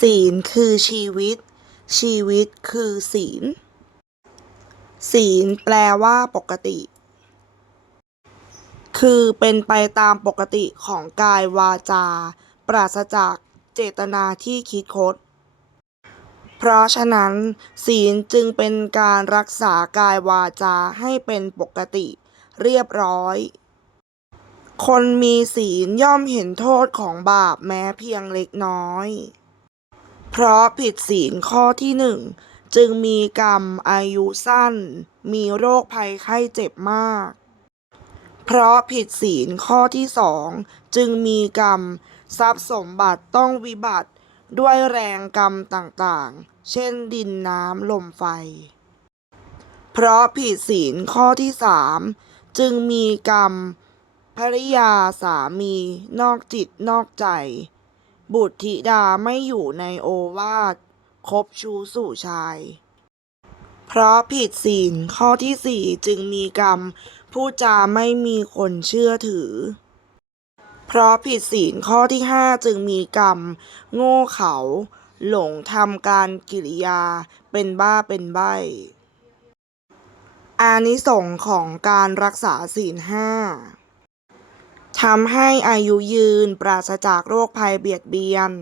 ศีลคือชีวิต ชีวิตคือศีล ศีลแปลว่าปกติ คือเป็นไปตามปกติของกายวาจา ปราศจากเจตนาที่คิดคด เพราะฉะนั้นศีลจึงเป็นการรักษากายวาจาให้เป็นปกติ เรียบร้อย คนมีศีลย่อมเห็นโทษของบาปแม้เพียงเล็กน้อย เพราะผิดศีลข้อที่หนึ่งจึงมีกรรมอายุสั้น มีโรคภัยไข้เจ็บมาก เพราะผิดศีลข้อที่สองจึงมีกรรมทรัพย์สมบัติต้องวิบัติด้วยแรงกรรมต่างๆ เช่นดินน้ำลมไฟ เพราะผิดศีลข้อที่สามจึงมีกรรมภริยาสามีนอกจิตนอกใจ บุตรธิดาไม่อยู่ในโอวาทคบชู้สู่ชาย เพราะผิดศีลข้อที่สี่จึงมีกรรม ผู้จาไม่มีคนเชื่อถือ เพราะผิดศีลข้อที่ห้าจึงมีกรรม โง่เขา หลงทำการกิริยาเป็นบ้าเป็นใบอานิสงของการรักษาศีลห้า ทำให้อายุยืนปราศจากโรคภัยเบียดเบียน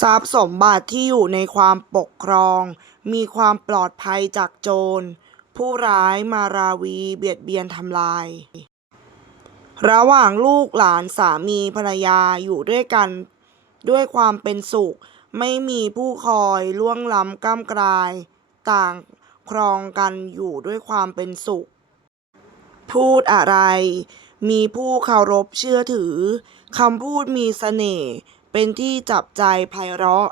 ทรัพย์สมบัติที่อยู่ในความปกครอง มีความปลอดภัยจากโจร ผู้ร้ายมาราวีเบียดเบียนทำลาย ระหว่างลูกหลานสามีภรรยาอยู่ด้วยกัน ด้วยความเป็นสุข ไม่มีผู้คอยล่วงล้ำก้ามกลาย ต่างครองกันอยู่ด้วยความเป็นสุข พูดอะไร มีผู้เคารพเชื่อถือคำพูดมีเสน่ห์เป็นที่จับใจไพเราะ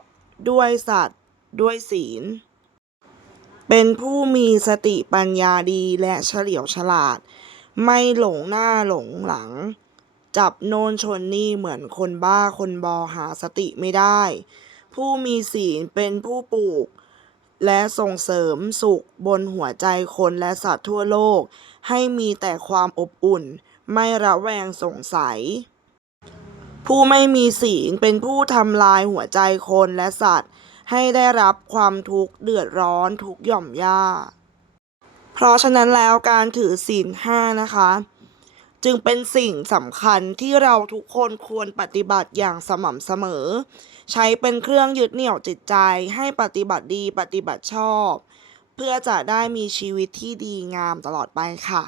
ด้วยสัตว์ ด้วยศีล เป็นผู้มีสติปัญญาดีและเฉลียวฉลาด ไม่หลงหน้าหลงหลัง จับโนนชนนี่เหมือนคนบ้าคนบอหาสติไม่ได้ ผู้มีศีลเป็นผู้ปลูกและส่งเสริมสุขบนหัวใจคนและสัตว์ทั่วโลก ให้มีแต่ความอบอุ่น ไม่ระแวงสงสัย ผู้ไม่มีศีลเป็นผู้ทำลายหัวใจคนและสัตว์ ให้ได้รับความทุกข์เดือดร้อนทุกหย่อมย่า เพราะฉะนั้นแล้วการถือศีลห้านะคะ จึงเป็นสิ่งสำคัญที่เราทุกคนควรปฏิบัติอย่างสม่ำเสมอ ใช้เป็นเครื่องยึดเหนี่ยวจิตใจให้ปฏิบัติดีปฏิบัติชอบ เพื่อจะได้มีชีวิตที่ดีงามตลอดไปค่ะ